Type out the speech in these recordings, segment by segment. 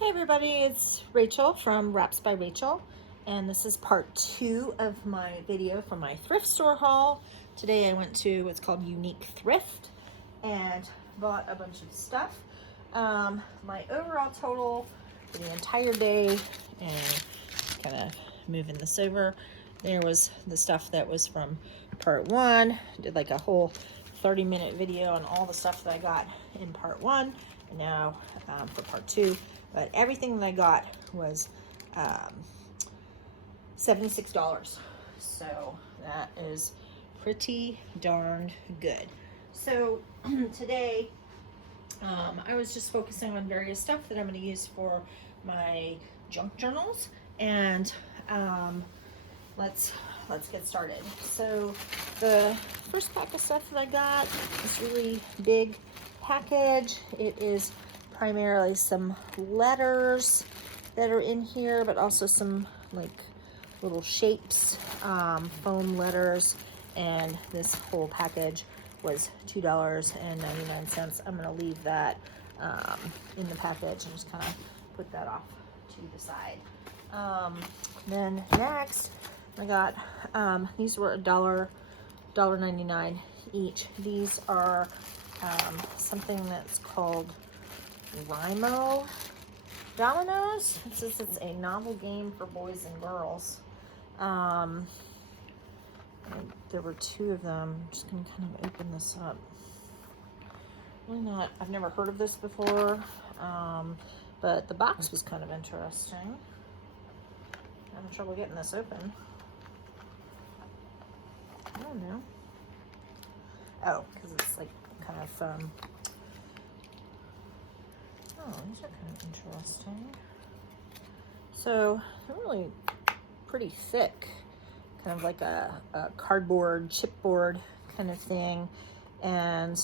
Hey everybody, it's Rachel from Wraps by Rachel, and this is part 2 of my video from my thrift store haul. Today I went to what's called Unique Thrift and bought a bunch of stuff. My overall total for the entire day, and kind of moving this over, there was the stuff that was from part 1. Did like a whole 30-minute video on all the stuff that I got in part 1, and now for part 2. But everything that I got was $76. So that is pretty darn good. So today I was just focusing on various stuff that I'm going to use for my junk journals, and let's get started. So the first pack of stuff that I got, this really big package. It is primarily some letters that are in here, but also some like little shapes, foam letters, and this whole package was $2.99. I'm gonna leave that in the package and just kind of put that off to the side. Then next I got these were $1.99 each. These are something that's called Rhymo Dominoes. It says it's a novel game for boys and girls. There were 2 of them. I'm just gonna kind of open this up. Really not, I've never heard of this before, but the box was kind of interesting. Having trouble getting this open. I don't know. Oh, because it's like kind of oh, these are kind of interesting. So they're really pretty thick, kind of like a cardboard, chipboard kind of thing. And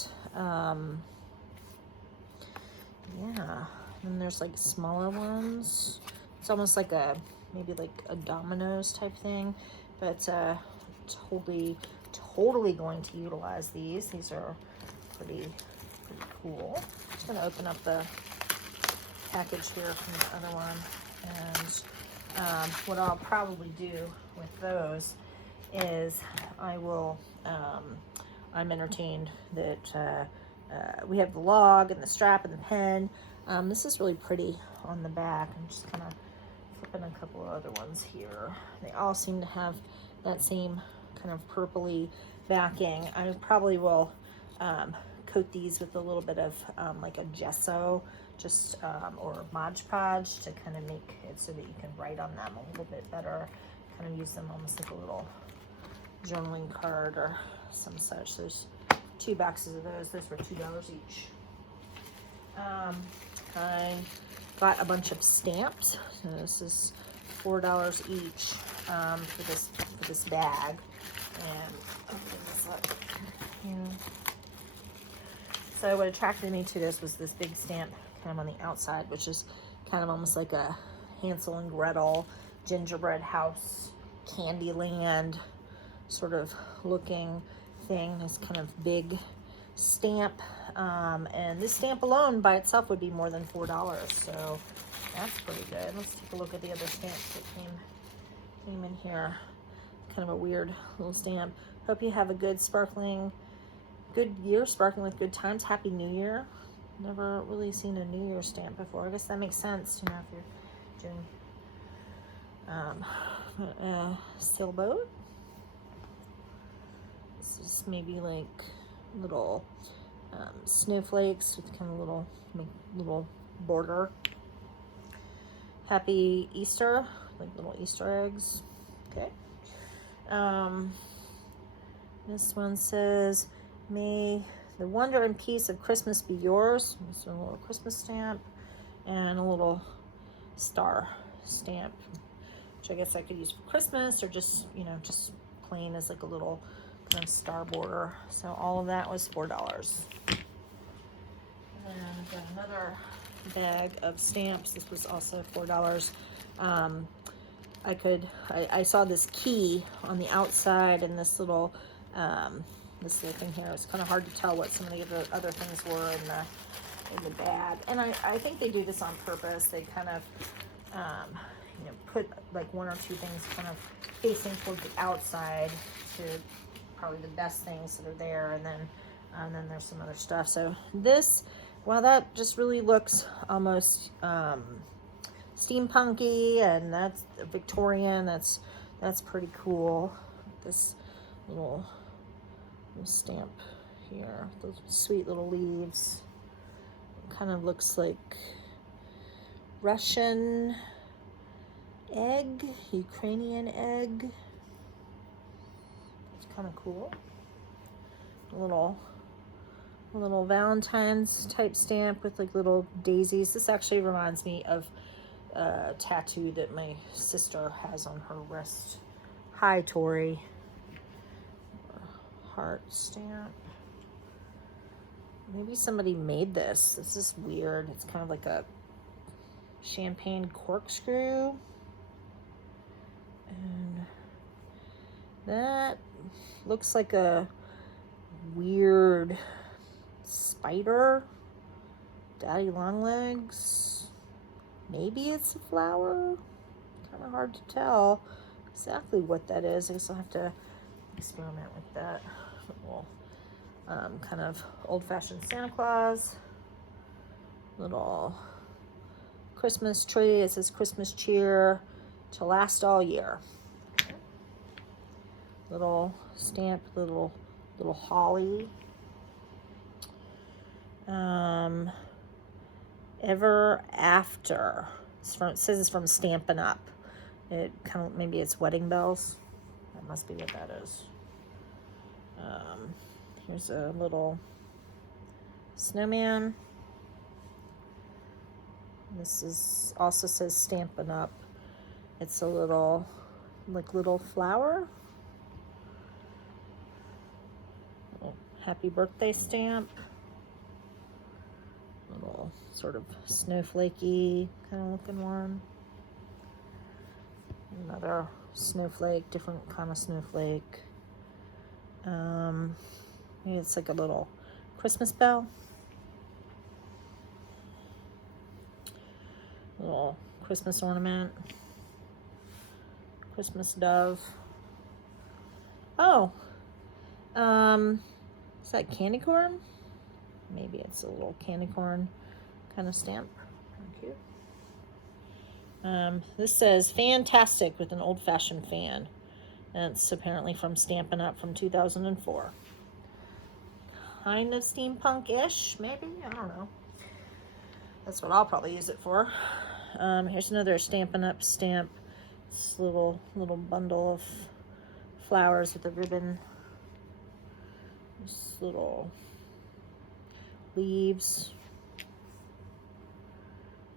yeah, and there's like smaller ones. It's almost like maybe like a Domino's type thing, but totally going to utilize these. These are pretty cool. I'm just gonna open up the package here from the other one, and what I'll probably do with those is I will I'm entertained that we have the log and the strap and the pen. This is really pretty on the back. I'm just kind of flipping a couple of other ones here. They all seem to have that same kind of purpley backing. I probably will coat these with a little bit of like a gesso, just or Mod Podge, to kind of make it so that you can write on them a little bit better. Kind of use them almost like a little journaling card or some such. There's 2 boxes of those. Those were $2 each. I got a bunch of stamps. So this is $4 each for this bag. And open this up here. So what attracted me to this was this big stamp kind of on the outside, which is kind of almost like a Hansel and Gretel gingerbread house, Candyland sort of looking thing. This kind of big stamp, and this stamp alone by itself would be more than $4, so that's pretty good. Let's take a look at the other stamps that came in here. Kind of a weird little stamp. Hope you have a good year, sparkling with good times. Happy New Year. Never really seen a New Year stamp before. I guess that makes sense, you know, if you're doing sailboat. This is maybe like little snowflakes with kind of little border. Happy Easter, like little Easter eggs. Okay. This one says, "May the wonder and peace of Christmas be yours." So a little Christmas stamp and a little star stamp, which I guess I could use for Christmas, or just, you know, just plain as like a little kind of star border. So all of that was $4. And I've got another bag of stamps. This was also $4. I saw this key on the outside, and this little thing here. It's kind of hard to tell what some of the other things were in the bag. And I think they do this on purpose. They kind of, you know, put like one or two things kind of facing toward the outside to probably the best things that are there. And then there's some other stuff. So this, well, that just really looks almost steampunky, and that's Victorian. That's pretty cool. This little stamp here, those sweet little leaves. Kind of looks like Russian egg, Ukrainian egg. It's kind of cool. A little Valentine's type stamp with like little daisies. This actually reminds me of a tattoo that my sister has on her wrist. Hi, Tori. Heart stamp. Maybe somebody made this. This is weird. It's kind of like a champagne corkscrew. And that looks like a weird spider. Daddy Longlegs. Maybe it's a flower. Kind of hard to tell exactly what that is. I guess I'll have to experiment with that. Little kind of old-fashioned Santa Claus. Little Christmas tree. It says Christmas cheer to last all year. Little stamp, little holly. Ever After. It says it's from Stampin' Up. It kind of, maybe it's wedding bells. That must be what that is. Here's a little snowman. This is also says Stampin' Up. It's a little flower. Little happy birthday stamp. Little sort of snowflakey kind of looking one. Another snowflake, different kind of snowflake. Maybe it's like a little Christmas bell. Little Christmas ornament. Christmas dove. Oh, is that candy corn? Maybe it's a little candy corn kind of stamp. Cute. This says fantastic with an old-fashioned fan. And it's apparently from Stampin' Up from 2004. Kind of steampunk-ish, maybe? I don't know. That's what I'll probably use it for. Here's another Stampin' Up stamp. This little bundle of flowers with a ribbon. This little leaves.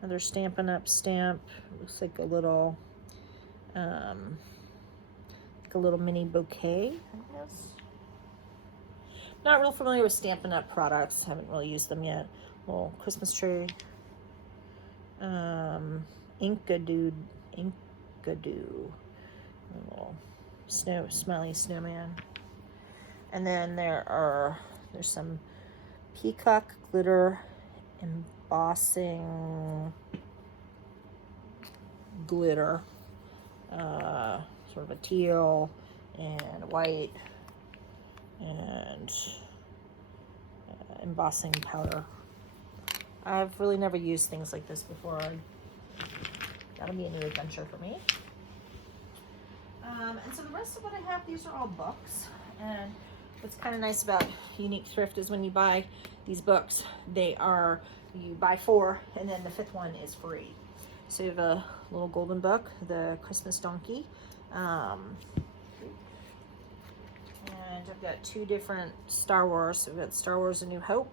Another Stampin' Up stamp. Looks like a little mini bouquet, I guess. Not real familiar with Stampin' Up products. Haven't really used them yet. Little Christmas tree. Inkadoo. Little smelly snowman. And then there's some peacock glitter embossing glitter. Sort of a teal and white and embossing powder. I've really never used things like this before. That'll be a new adventure for me. And so the rest of what I have, these are all books. And what's kind of nice about Unique Thrift is when you buy these books, you buy 4 and then the 5th one is free. So you have a little golden book, the Christmas Donkey. And I've got 2 different Star Wars. So we've got Star Wars A New Hope.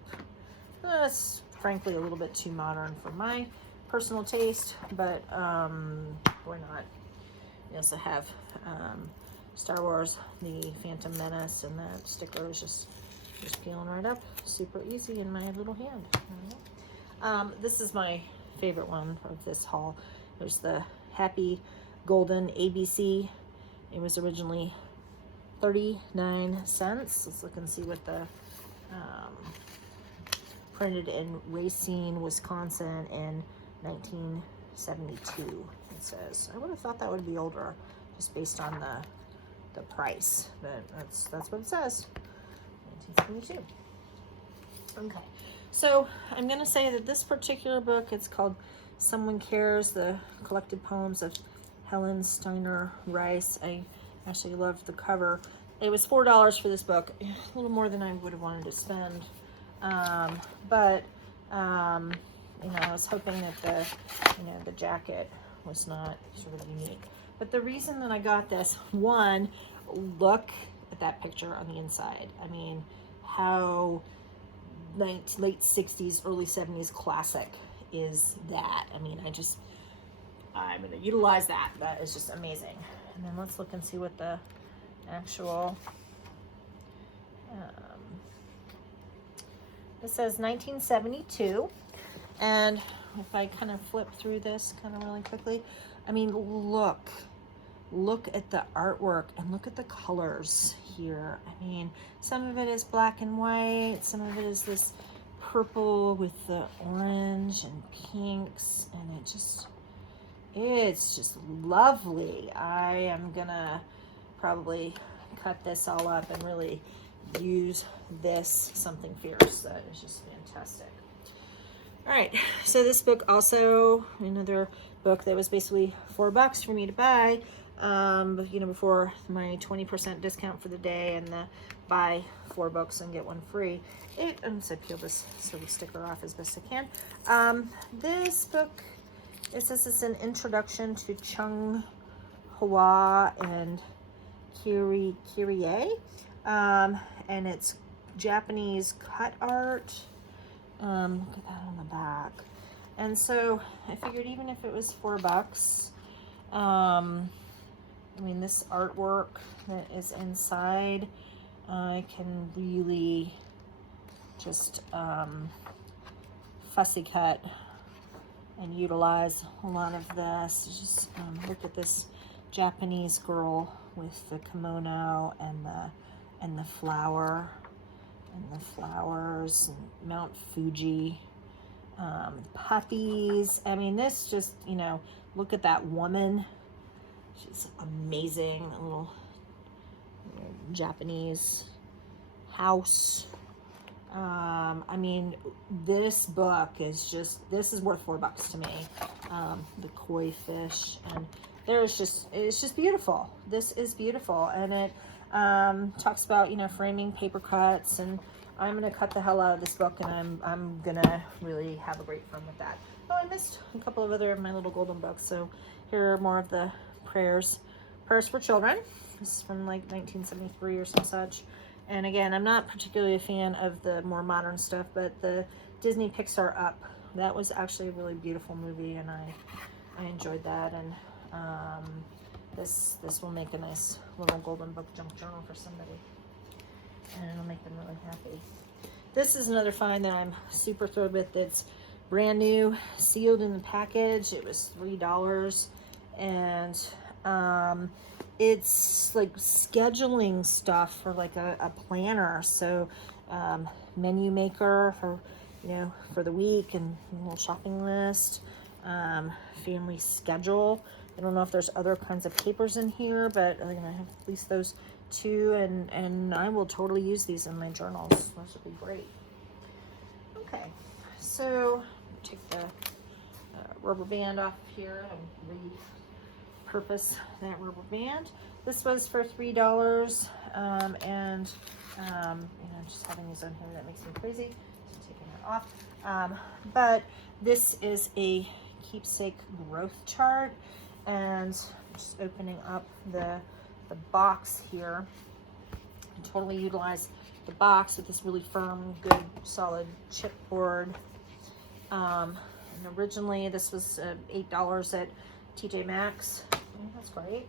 That's frankly a little bit too modern for my personal taste, but why not? We also have Star Wars The Phantom Menace, and that sticker is just peeling right up. Super easy in my little hand. This is my favorite one of this haul. There's the Happy Golden ABC. It was originally 39 cents. Let's look and see what the printed in Racine, Wisconsin in 1972, it says. I would have thought that would be older just based on the price, but that's what it says, 1972. Okay, so I'm going to say that this particular book, it's called Someone Cares, The Collected Poems of Helen Steiner Rice. I actually loved the cover. It was $4 for this book, a little more than I would have wanted to spend. But you know, I was hoping that the jacket was not sort of unique. But the reason that I got this, one, look at that picture on the inside. I mean, how late 60s, early 70s classic is that? I mean, I'm going to utilize that. That is just amazing. And then let's look and see what the actual, it says 1972. And if I kind of flip through this kind of really quickly, I mean, look at the artwork and look at the colors here. I mean, some of it is black and white, some of it is this purple with the orange and pinks, and it's just lovely. I am gonna probably cut this all up and really use this something fierce. That is just fantastic. All right, so this book also, another book that was basically $4 for me to buy, before my 20% discount for the day and the buy 4 books and get one free. So peel this sort of sticker off as best I can. This book, it says it's an introduction to Chung Hua and Kyrie, and it's Japanese cut art. Look at that on the back. And so I figured even if it was $4, I mean, this artwork that is inside, I can really just fussy cut and utilize a lot of this. Just look at this Japanese girl with the kimono and the flower and the flowers and Mount Fuji, puppies. I mean, this just, look at that woman. She's amazing. A little Japanese house. I mean, this book is this is worth $4 to me. The koi fish, and it's just beautiful. This is beautiful, and it talks about, framing paper cuts, and I'm gonna cut the hell out of this book, and I'm gonna really have a great fun with that. Oh, I missed a couple of other of my little golden books, so here are more of the prayers for children. This is from like 1973 or some such. And again, I'm not particularly a fan of the more modern stuff, but the Disney Pixar Up, that was actually a really beautiful movie, and I enjoyed that. And this will make a nice little golden book junk journal for somebody, and it'll make them really happy. This is another find that I'm super thrilled with. It's brand new, sealed in the package. It was $3, and it's like scheduling stuff for like a planner. So menu maker for for the week, and a little shopping list, family schedule. I don't know if there's other kinds of papers in here, but I'm gonna have at least those two, and I will totally use these in my journals. Those would be great. Okay, so take the rubber band off here and repurpose that rubber band. This was for $3, and just having these on here, that makes me crazy. So taking that off. But this is a keepsake growth chart, and just opening up the box here. I totally utilize the box with this really firm, good, solid chipboard. And originally this was $8 at TJ Maxx. That's great.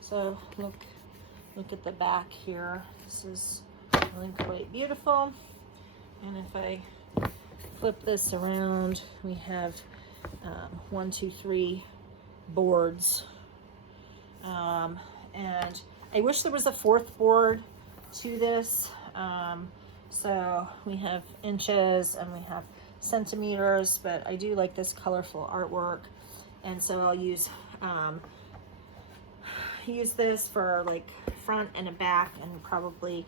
So look at the back here. This is really quite beautiful. And if I flip this around, we have 1, 2, 3 boards. And I wish there was a 4th board to this. So we have inches and we have centimeters, but I do like this colorful artwork. And so I'll use this for like front and a back, and probably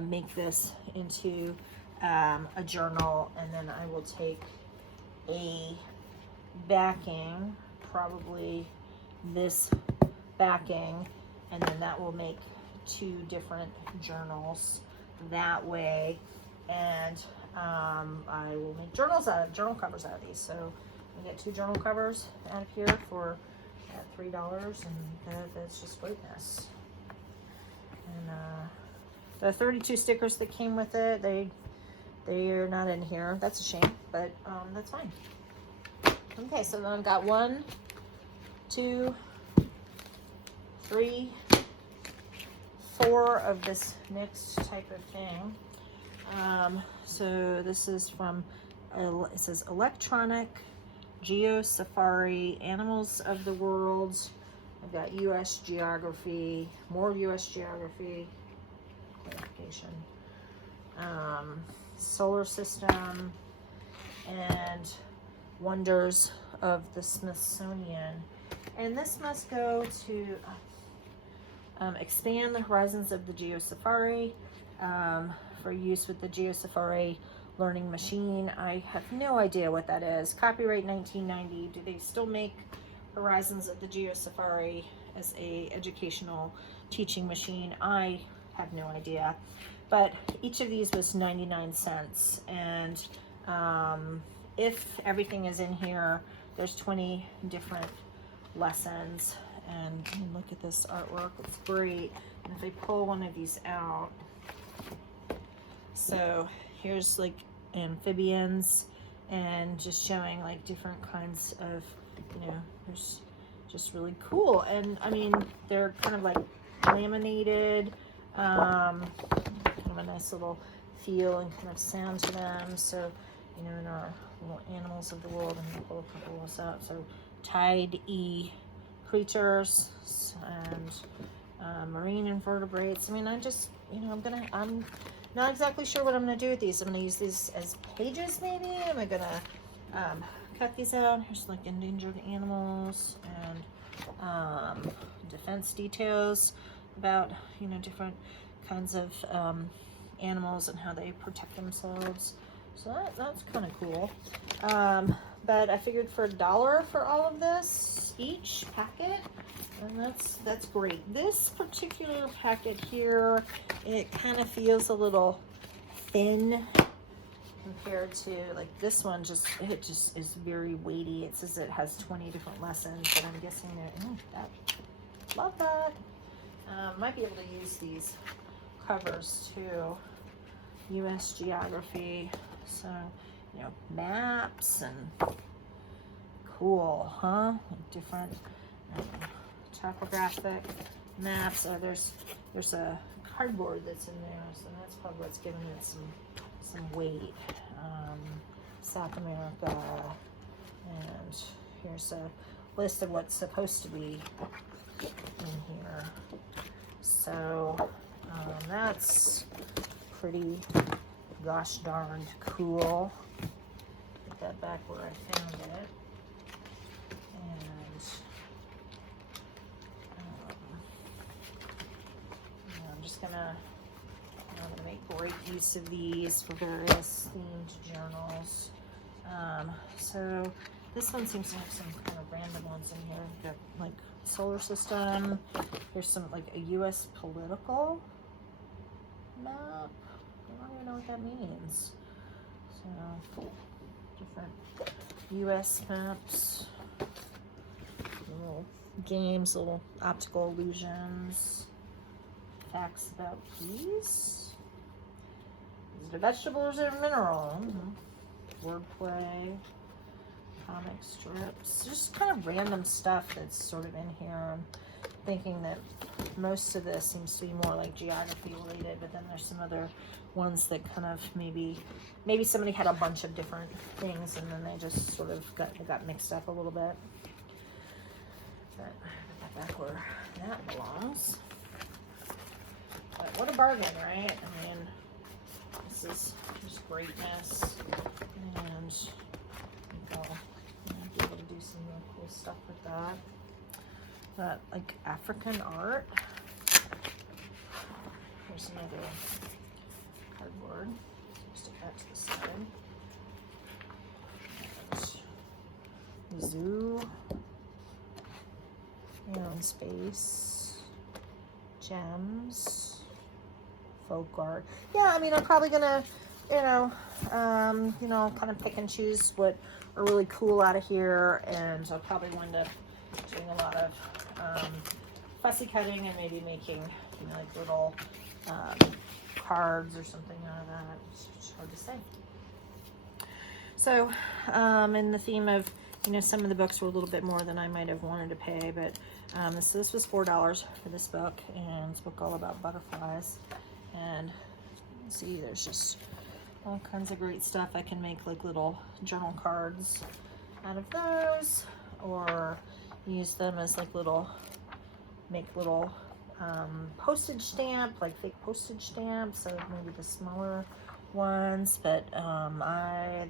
make this into a journal. And then I will take a backing, probably this backing, and then that will make 2 different journals that way. And I will make journal covers out of these. So I get 2 journal covers out of here for $3, and that's just greatness. And the 32 stickers that came with it, they are not in here. That's a shame, but that's fine. Okay, so then I've got 1, 2, 3, 4 of this mixed type of thing. So this is from, it says Electronic Geo Safari, Animals of the World. I've got U.S. Geography, more U.S. Geography, clarification, Solar System, and Wonders of the Smithsonian. And this must go to expand the horizons of the Geo Safari for use with the Geo Safari learning machine. I have no idea what that is. Copyright 1990. Do they still make Horizons of the Geo Safari as a educational teaching machine? I have no idea. But each of these was 99 cents. And if everything is in here, there's 20 different lessons. And look at this artwork, it's great. And if I pull one of these out, so here's like amphibians, and just showing like different kinds of, there's just really cool. And I mean, they're kind of like laminated, kind of a nice little feel and kind of sound to them. So, in our little animals of the world, I'm gonna pull a couple of those out. So tide-e creatures and marine invertebrates. I mean, I'm not exactly sure what I'm going to do with these. I'm going to use these as pages, maybe. Am I going to cut these out? Here's like endangered animals and defense details about, different kinds of animals and how they protect themselves. So that's kind of cool. But I figured for $1 for all of this, each packet, and that's great. This particular packet here, it kind of feels a little thin compared to like this one. It just is very weighty. It says it has 20 different lessons, but I'm guessing love that. Might be able to use these covers too. U.S. Geography, so maps and cool, huh? Like different topographic maps. There's a cardboard that's in there, so that's probably what's giving it some weight. South America, and here's a list of what's supposed to be in here. So that's pretty gosh darned cool. Put that back where I found it. And I'm gonna make great use of these for various themed journals. So this one seems to have some kind of random ones in here. We've got like solar system. Here's some like a U.S. political map. I don't even know what that means. So different U.S. maps, little games, little optical illusions, facts about peas. Is it a vegetable or is it a mineral? Wordplay, comic strips, just kind of random stuff that's sort of in here. I'm thinking that most of this seems to be more like geography related, but then there's some other ones that kind of maybe somebody had a bunch of different things and then they just sort of got mixed up a little bit. But I put that back where that belongs. But what a bargain, right? I mean, This is just greatness, and I'll be able to do some real cool stuff with that. That like African art. Here's another cardboard. Stick that to the side. And zoo. And space. Gems. Folk art. Yeah, I mean, I'm probably gonna, kind of pick and choose what are really cool out of here, and I'll probably wind up doing a lot of fussy cutting and maybe making, like little cards or something out of that. It's hard to say. So, in the theme of, some of the books were a little bit more than I might have wanted to pay, but this was $4 for this book, and it's a book all about butterflies. And see, there's just all kinds of great stuff. I can make like little journal cards out of those, or use them as like make little postage stamp, like fake postage stamps, so maybe the smaller ones. But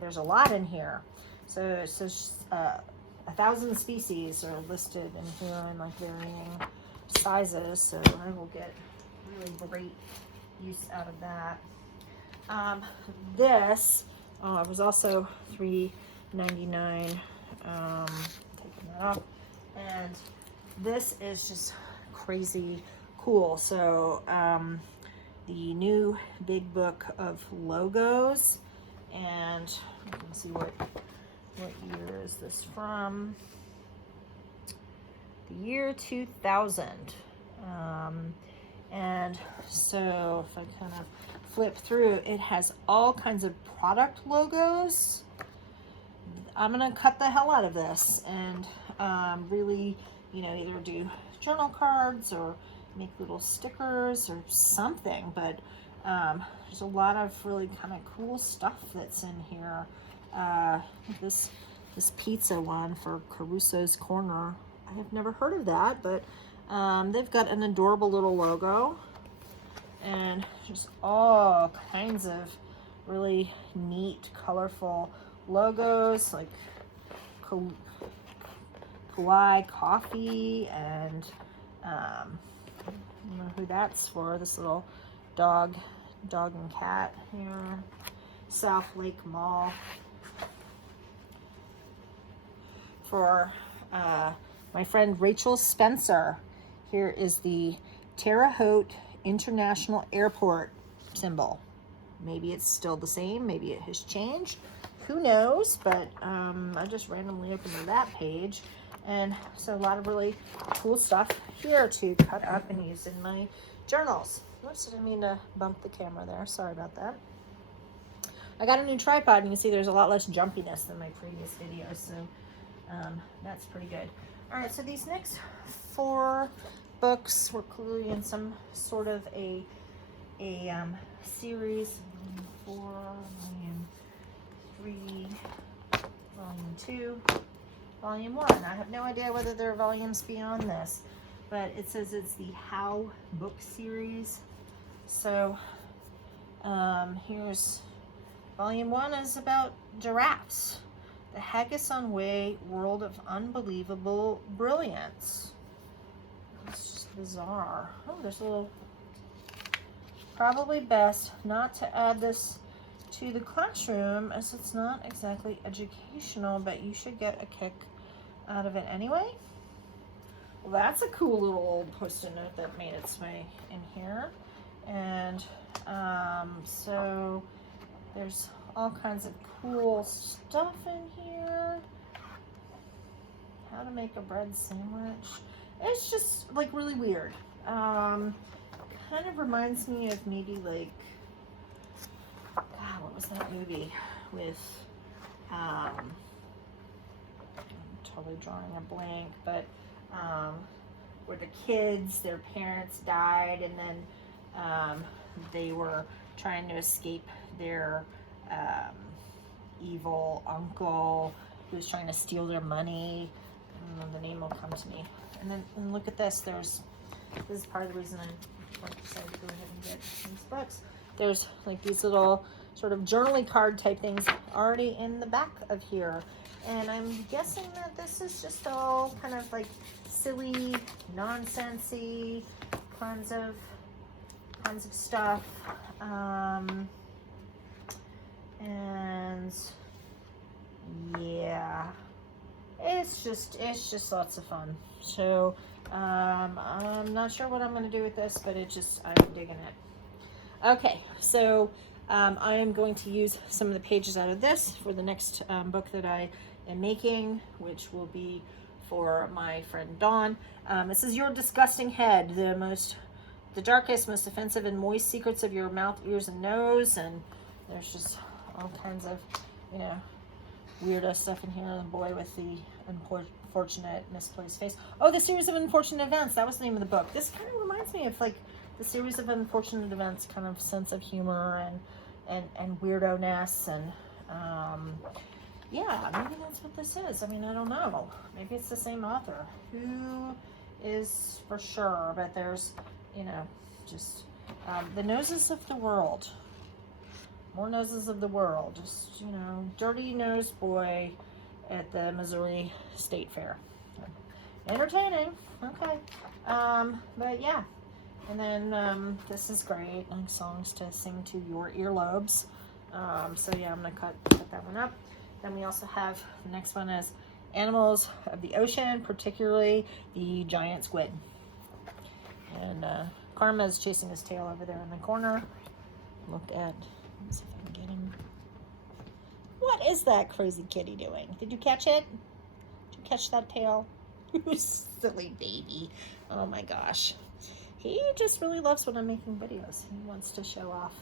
there's a lot in here. So it says 1,000 species are listed in here in like varying sizes, so I will get really great use out of that. This was also $3.99. Taking that off, and this is just crazy cool. So the new big book of logos, and you can see what year is this from? The year 2000. And so if I kind of flip through, it has all kinds of product logos. I'm gonna cut the hell out of this and really, either do journal cards or make little stickers or something. But there's a lot of really kind of cool stuff that's in here. This pizza one for Caruso's Corner. I have never heard of that, but they've got an adorable little logo, and just all kinds of really neat, colorful logos, like Kauai Coffee, and I don't know who that's for. This little dog and cat here. South Lake Mall. For my friend Rachel Spencer, here is the Terre Haute International Airport symbol. Maybe it's still the same, maybe it has changed, who knows, but I just randomly opened that page, and so a lot of really cool stuff here to cut up and use in my journals. Oops, I didn't mean to bump the camera there, sorry about that. I got a new tripod, and you can see there's a lot less jumpiness than my previous videos, so that's pretty good. All right, so these next 4 books were clearly in some sort of a series. Volume 4, Volume 3, Volume 2, Volume 1. I have no idea whether there are volumes beyond this, but it says it's the How book series. So here's Volume 1 is about giraffes. The Hagison Way World of Unbelievable Brilliance. It's just bizarre. Oh, there's a little... Probably best not to add this to the classroom, as it's not exactly educational, but you should get a kick out of it anyway. Well, that's a cool little old post-it note that made its way in here. And so there's all kinds of cool stuff in here. How to make a bread sandwich. It's just like really weird. Kind of reminds me of maybe like, God, what was that movie with, I'm totally drawing a blank, but where the kids, their parents died, and then they were trying to escape their evil uncle who was trying to steal their money. I don't know, the name will come to me. And look at this. This is part of the reason I decided to go ahead and get these books. There's like these little sort of journaling card type things already in the back of here. And I'm guessing that this is just all kind of like silly, nonsensey kinds of stuff. And yeah, it's just lots of fun. So I'm not sure what I'm going to do with this, but I'm digging it. Okay, so I am going to use some of the pages out of this for the next book that I am making, which will be for my friend Dawn. This is Your Disgusting Head, the darkest, most offensive and moist secrets of your mouth, ears, and nose. And there's just all kinds of, weirdo stuff in here. The boy with the unfortunate misplaced face. Oh, the series of unfortunate events. That was the name of the book. This kind of reminds me of like the series of unfortunate events kind of sense of humor and weirdo-ness. And yeah, maybe that's what this is. I mean, I don't know. Maybe it's the same author. Who is for sure? But there's, just the noses of the world. More noses of the world. Just, dirty nosed boy at the Missouri State Fair. Entertaining. Okay. But yeah. And then this is great. Like songs to sing to your earlobes. So yeah, I'm going to cut that one up. Then we also have, the next one is Animals of the Ocean, particularly the giant squid. And Karma is chasing his tail over there in the corner. Let's see if I can get him. What is that crazy kitty doing? Did you catch it? Did you catch that tail? You silly baby. Oh my gosh. He just really loves when I'm making videos. He wants to show off.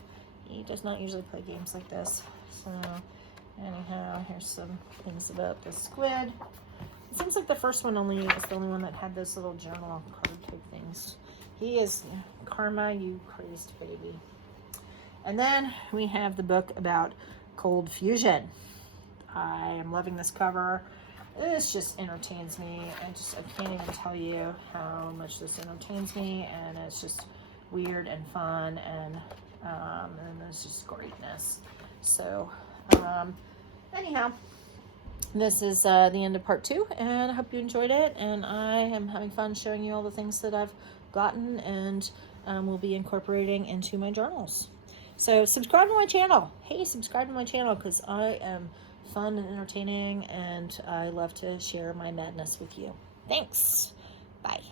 He does not usually play games like this. So anyhow, here's some things about the squid. It seems like the first one is the only one that had those little journal card type things. He is Karma, you crazed baby. And then we have the book about cold fusion. I am loving this cover. This just entertains me. I can't even tell you how much this entertains me, and it's just weird and fun, and it's just greatness. So anyhow, this is the end of part 2, and I hope you enjoyed it, and I am having fun showing you all the things that I've gotten and will be incorporating into my journals. So subscribe to my channel. Hey, subscribe to my channel, because I am fun and entertaining, and I love to share my madness with you. Thanks. Bye.